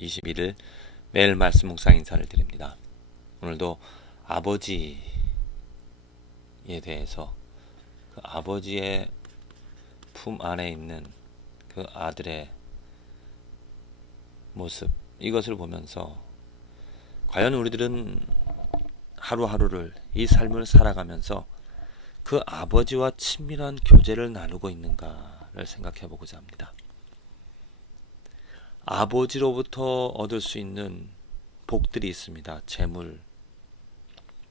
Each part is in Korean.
21일 매일 말씀 묵상 인사를 드립니다. 오늘도 아버지에 대해서 그 아버지의 품 안에 있는 그 아들의 모습, 이것을 보면서 과연 우리들은 하루하루를 이 삶을 살아가면서 그 아버지와 친밀한 교제를 나누고 있는가를 생각해 보고자 합니다. 아버지로부터 얻을 수 있는 복들이 있습니다. 재물,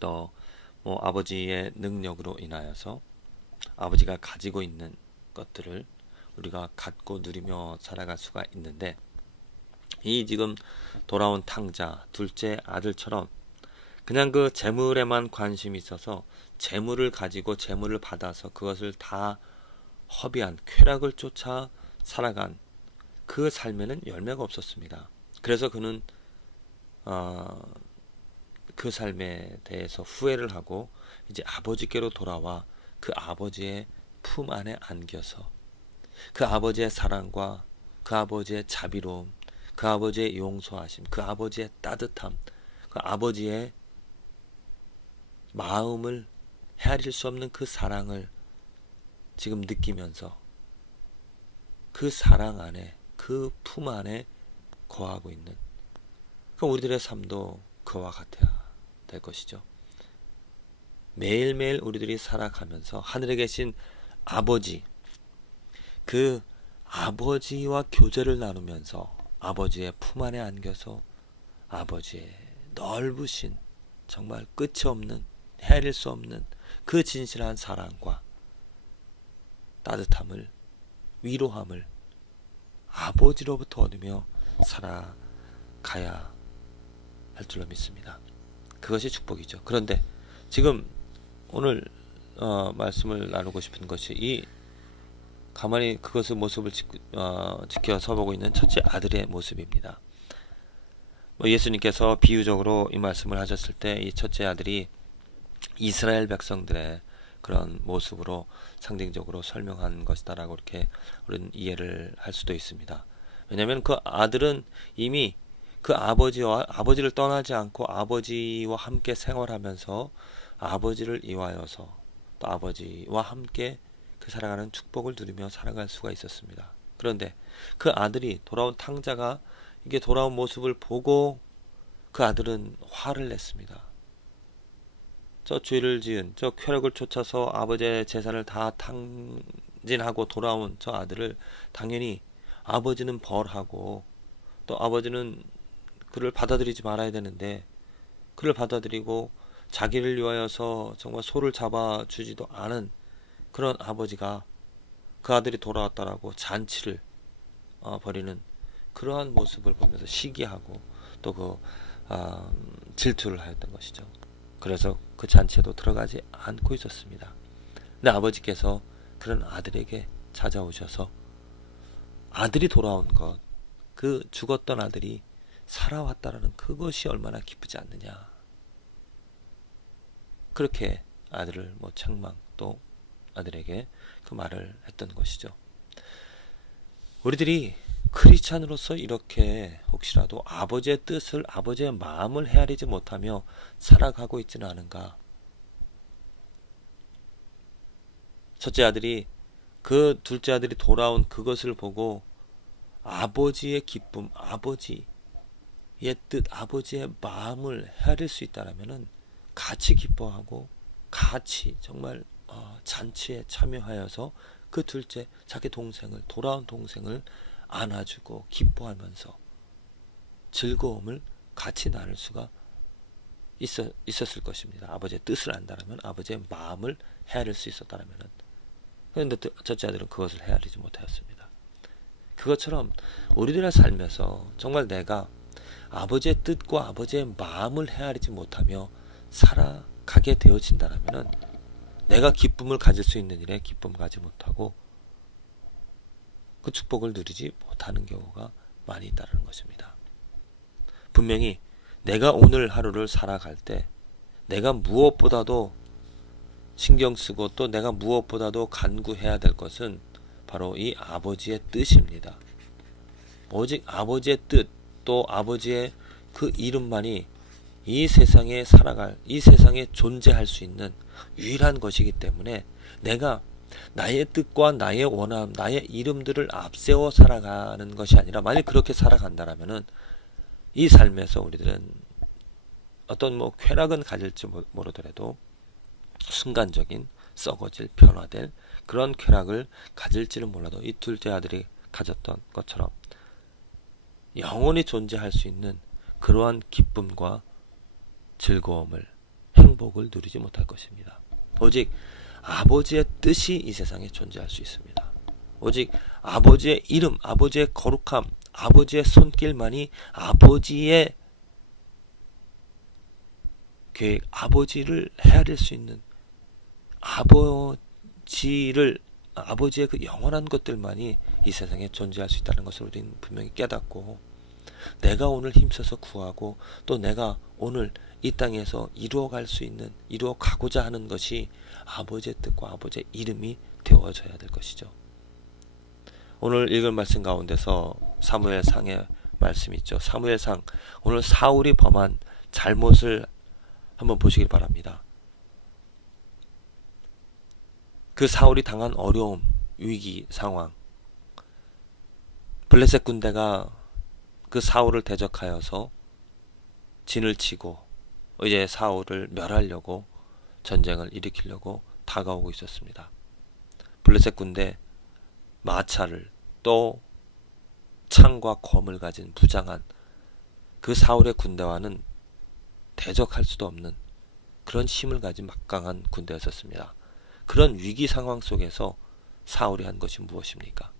또 아버지의 능력으로 인하여서 아버지가 가지고 있는 것들을 우리가 갖고 누리며 살아갈 수가 있는데, 이 지금 돌아온 탕자 둘째 아들처럼 그냥 그 재물에만 관심이 있어서 재물을 가지고 재물을 받아서 그것을 다 허비한 쾌락을 쫓아 살아간 그 삶에는 열매가 없었습니다. 그래서 그는 그 삶에 대해서 후회를 하고 이제 아버지께로 돌아와 그 아버지의 품 안에 안겨서 그 아버지의 사랑과 그 아버지의 자비로움, 그 아버지의 용서하심, 그 아버지의 따뜻함, 그 아버지의 마음을 헤아릴 수 없는 그 사랑을 지금 느끼면서 그 사랑 안에, 그 품 안에 거하고 있는, 우리들의 삶도 그와 같아야 될 것이죠. 매일매일 우리들이 살아가면서 하늘에 계신 아버지, 그 아버지와 교제를 나누면서 아버지의 품 안에 안겨서 아버지의 넓으신, 정말 끝이 없는, 헤아릴 수 없는 그 진실한 사랑과 따뜻함을, 위로함을 아버지로부터 얻으며 살아가야 할 줄로 믿습니다. 그것이 축복이죠. 그런데 지금 오늘 말씀을 나누고 싶은 것이 이 가만히 그것의 모습을 지켜서 보고 있는 첫째 아들의 모습입니다. 예수님께서 비유적으로 이 말씀을 하셨을 때 이 첫째 아들이 이스라엘 백성들의 그런 모습으로 상징적으로 설명한 것이다라고 이렇게 우리는 이해를 할 수도 있습니다. 왜냐하면 그 아들은 이미 그 아버지를 떠나지 않고 아버지와 함께 생활하면서 아버지를 이와여서 또 아버지와 함께 그 살아가는 축복을 누리며 살아갈 수가 있었습니다. 그런데 그 아들이, 돌아온 탕자가 이게 돌아온 모습을 보고 그 아들은 화를 냈습니다. 저 죄를 지은, 저 쾌락을 쫓아서 아버지의 재산을 다 탕진하고 돌아온 저 아들을 당연히 아버지는 벌하고 또 아버지는 그를 받아들이지 말아야 되는데, 그를 받아들이고 자기를 위하여서 정말 소를 잡아주지도 않은 그런 아버지가 그 아들이 돌아왔다라고 잔치를 벌이는 그러한 모습을 보면서 시기하고 또 질투를 하였던 것이죠. 그래서 그 잔치에도 들어가지 않고 있었습니다. 근데 아버지께서 그런 아들에게 찾아오셔서 아들이 돌아온 것, 그 죽었던 아들이 살아왔다라는 그것이 얼마나 기쁘지 않느냐. 그렇게 아들을 책망, 또 아들에게 그 말을 했던 것이죠. 우리들이 크리스찬으로서 이렇게 혹시라도 아버지의 뜻을, 아버지의 마음을 헤아리지 못하며 살아가고 있지는 않은가. 첫째 아들이, 그 둘째 아들이 돌아온 그것을 보고 아버지의 기쁨, 아버지의 뜻, 아버지의 마음을 헤아릴 수 있다라면은 같이 기뻐하고 같이 정말 잔치에 참여하여서 그 둘째, 자기 동생을, 돌아온 동생을 안아주고 기뻐하면서 즐거움을 같이 나눌 수가 있었을 것입니다. 아버지의 뜻을 안다라면, 아버지의 마음을 헤아릴 수 있었다라면은. 그런데 첫째 아들은 그것을 헤아리지 못하였습니다. 그것처럼 우리들의 삶에서 정말 내가 아버지의 뜻과 아버지의 마음을 헤아리지 못하며 살아가게 되어진다라면은 내가 기쁨을 가질 수 있는 일에 기쁨을 가지 못하고 그 축복을 누리지 못하는 경우가 많이 있다는 것입니다. 분명히 내가 오늘 하루를 살아갈 때 내가 무엇보다도 신경 쓰고 또 내가 무엇보다도 간구해야 될 것은 바로 이 아버지의 뜻입니다. 오직 아버지의 뜻, 또 아버지의 그 이름만이 이 세상에 살아갈, 이 세상에 존재할 수 있는 유일한 것이기 때문에 내가 나의 뜻과 나의 원함, 나의 이름들을 앞세워 살아가는 것이 아니라, 만약 그렇게 살아간다라면은 이 삶에서 우리들은 어떤 쾌락은 가질지 모르더라도 순간적인 썩어질, 변화될 그런 쾌락을 가질지는 몰라도 이 둘째 아들이 가졌던 것처럼 영원히 존재할 수 있는 그러한 기쁨과 즐거움을, 행복을 누리지 못할 것입니다. 오직 아버지의 뜻이 이 세상에 존재할 수 있습니다. 오직 아버지의 이름, 아버지의 거룩함, 아버지의 손길만이 아버지의 계획, 아버지를 헤아릴 수 있는, 아버지의 그 영원한 것들만이 이 세상에 존재할 수 있다는 것을 우리는 분명히 깨닫고, 내가 오늘 힘써서 구하고 또 내가 오늘 이 땅에서 이루어갈 수 있는, 이루어가고자 하는 것이 아버지의 뜻과 아버지의 이름이 되어져야 될 것이죠. 오늘 읽을 말씀 가운데서 사무엘상의 말씀이 있죠. 사무엘상, 오늘 사울이 범한 잘못을 한번 보시길 바랍니다. 그 사울이 당한 어려움, 위기 상황, 블레셋 군대가 그 사울을 대적하여서 진을 치고 이제 사울을 멸하려고, 전쟁을 일으키려고 다가오고 있었습니다. 블레셋 군대 마차를, 또 창과 검을 가진 부장한 그 사울의 군대와는 대적할 수도 없는 그런 힘을 가진 막강한 군대였었습니다. 그런 위기 상황 속에서 사울이 한 것이 무엇입니까?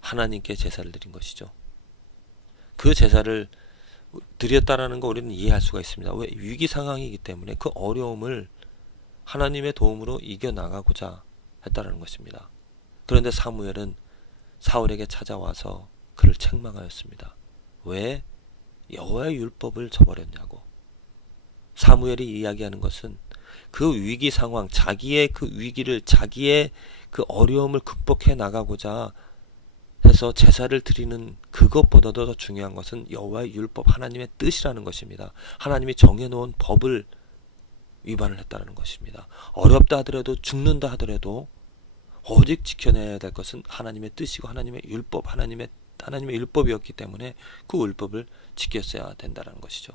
하나님께 제사를 드린 것이죠. 그 제사를 드렸다라는 거 우리는 이해할 수가 있습니다. 왜? 위기 상황이기 때문에 그 어려움을 하나님의 도움으로 이겨나가고자 했다라는 것입니다. 그런데 사무엘은 사울에게 찾아와서 그를 책망하였습니다. 왜 여호와의 율법을 저버렸냐고. 사무엘이 이야기하는 것은 그 위기 상황, 자기의 그 위기를, 자기의 그 어려움을 극복해 나가고자 해서 제사를 드리는 그것보다도 더 중요한 것은 여호와의 율법, 하나님의 뜻이라는 것입니다. 하나님이 정해놓은 법을 위반을 했다는 것입니다. 어렵다 하더라도, 죽는다 하더라도 오직 지켜내야 될 것은 하나님의 뜻이고 하나님의 율법, 하나님의 율법이었기 때문에 그 율법을 지켰어야 된다는 것이죠.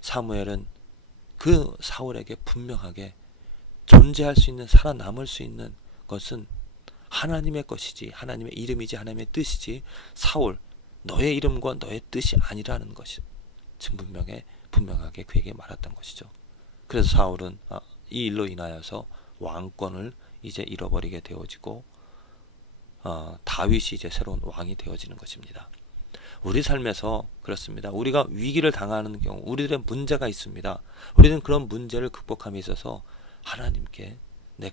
사무엘은 그 사울에게 분명하게 존재할 수 있는, 살아남을 수 있는 것은 하나님의 것이지, 하나님의 이름이지, 하나님의 뜻이지, 사울 너의 이름과 너의 뜻이 아니라는 것이 분명하게 그에게 말했던 것이죠. 그래서 사울은 이 일로 인하여서 왕권을 이제 잃어버리게 되어지고 다윗이 이제 새로운 왕이 되어지는 것입니다. 우리 삶에서 그렇습니다. 우리가 위기를 당하는 경우, 우리들의 문제가 있습니다. 우리는 그런 문제를 극복함에 있어서 하나님께 내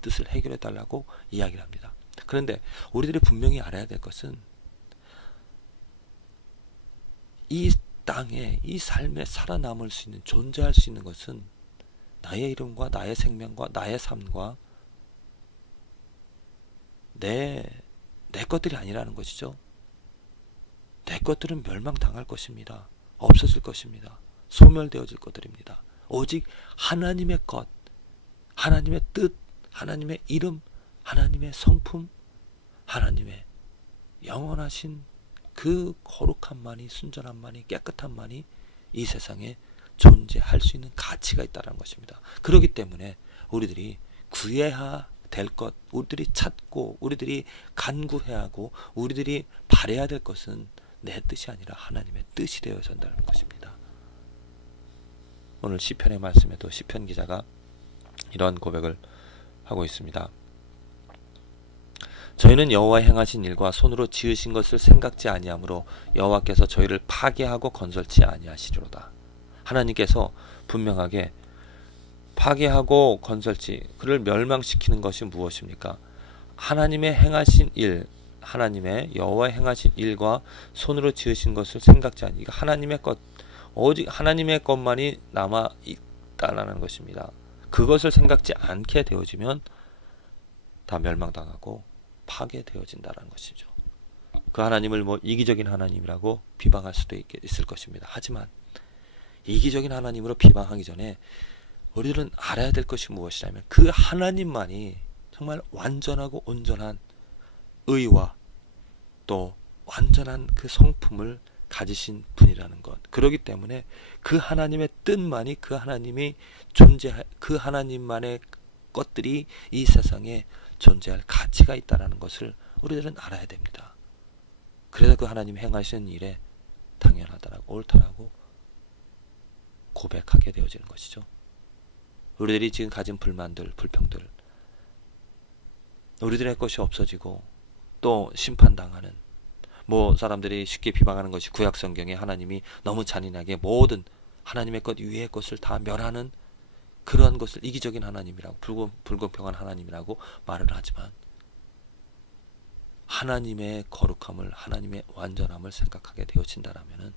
뜻을 해결해 달라고 이야기를 합니다. 그런데 우리들이 분명히 알아야 될 것은 이 땅에, 이 삶에 살아남을 수 있는, 존재할 수 있는 것은 나의 이름과 나의 생명과 나의 삶과 내 것들이 아니라는 것이죠. 내 것들은 멸망당할 것입니다. 없어질 것입니다. 소멸되어질 것들입니다. 오직 하나님의 것, 하나님의 뜻, 하나님의 이름, 하나님의 성품, 하나님의 영원하신 그 거룩함만이, 순전함만이, 깨끗함만이 이 세상에 존재할 수 있는 가치가 있다는 것입니다. 그렇기 때문에 우리들이 구해야 될 것, 우리들이 찾고 우리들이 간구해야 하고 우리들이 바라야 될 것은 내 뜻이 아니라 하나님의 뜻이 되어야 한다는 것입니다. 오늘 시편의 말씀에도 시편 기자가 이러한 고백을 하고 있습니다. 저희는 여호와 행하신 일과 손으로 지으신 것을 생각지 아니하므로 여호와께서 저희를 파괴하고 건설치 아니하시리로다. 하나님께서 분명하게 파괴하고 건설치, 그를 멸망시키는 것이 무엇입니까? 하나님의 행하신 일, 하나님의 여호와의 행하신 일과 손으로 지으신 것을 생각지 아니, 하나님의 것, 오직 하나님의 것만이 남아 있다라는 것입니다. 그것을 생각지 않게 되어지면 다 멸망당하고 파괴되어진다는 것이죠. 그 하나님을 뭐 이기적인 하나님이라고 비방할 수도 있을 것입니다. 하지만 이기적인 하나님으로 비방하기 전에 우리들은 알아야 될 것이 무엇이냐면 그 하나님만이 정말 완전하고 온전한 의와 또 완전한 그 성품을 가지신 분이라는 것. 그렇기 때문에 그 하나님의 뜻만이 그 하나님이 그 하나님만의 것들이 이 세상에 존재할 가치가 있다는 것을 우리들은 알아야 됩니다. 그래서 그 하나님 행하시는 일에 당연하다라고 옳다라고 고백하게 되어지는 것이죠. 우리들이 지금 가진 불만들, 불평들, 우리들의 것이 없어지고 또 심판당하는, 뭐 사람들이 쉽게 비방하는 것이 구약 성경에 하나님이 너무 잔인하게 모든 하나님의 것 위의 것을 다 멸하는 그러한 것을 이기적인 하나님이라고, 불공평한 하나님이라고 말을 하지만 하나님의 거룩함을, 하나님의 완전함을 생각하게 되어진다라면은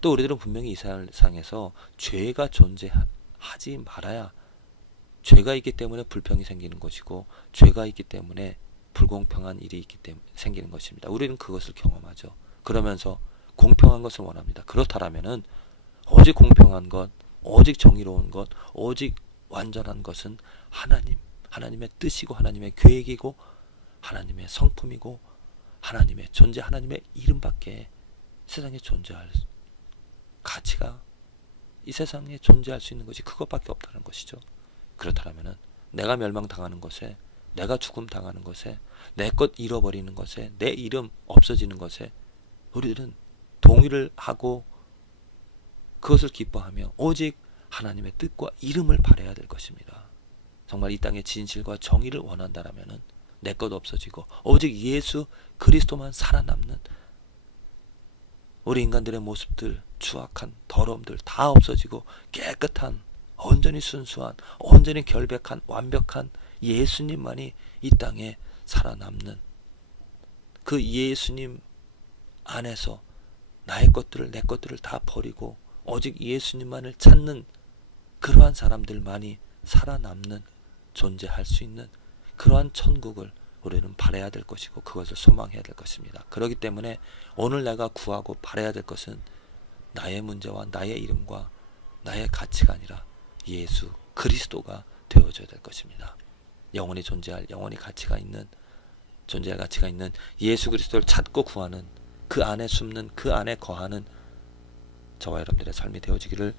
또 우리들은 분명히 이 세상에서 죄가 존재하지 말아야, 죄가 있기 때문에 불평이 생기는 것이고 죄가 있기 때문에 불공평한 일이 있기 때문에 생기는 것입니다. 우리는 그것을 경험하죠. 그러면서 공평한 것을 원합니다. 그렇다라면은 오직 공평한 것, 오직 정의로운 것, 오직 완전한 것은 하나님의 뜻이고 하나님의 계획이고 하나님의 성품이고 하나님의 존재, 하나님의 이름밖에 세상에 존재할 가치가, 이 세상에 존재할 수 있는 것이 그것밖에 없다는 것이죠. 그렇다면은 내가 멸망당하는 것에, 내가 죽음 당하는 것에, 내 것 잃어버리는 것에, 내 이름 없어지는 것에 우리들은 동의를 하고 그것을 기뻐하며 오직 하나님의 뜻과 이름을 바라야 될 것입니다. 정말 이 땅의 진실과 정의를 원한다라면은 내 것 없어지고 오직 예수 그리스도만 살아남는 우리 인간들의 모습들, 추악한 더러움들 다 없어지고 깨끗한, 온전히 순수한, 온전히 결백한, 완벽한 예수님만이 이 땅에 살아남는, 그 예수님 안에서 나의 것들을, 내 것들을 다 버리고 오직 예수님만을 찾는 그러한 사람들만이 살아남는, 존재할 수 있는 그러한 천국을 우리는 바라야 될 것이고 그것을 소망해야 될 것입니다. 그렇기 때문에 오늘 내가 구하고 바라야 될 것은 나의 문제와 나의 이름과 나의 가치가 아니라 예수 그리스도가 되어줘야 될 것입니다. 영원히 존재할, 영원히 가치가 있는, 존재할 가치가 있는 예수 그리스도를 찾고 구하는, 그 안에 숨는, 그 안에 거하는 저와 여러분들의 삶이 되어지기를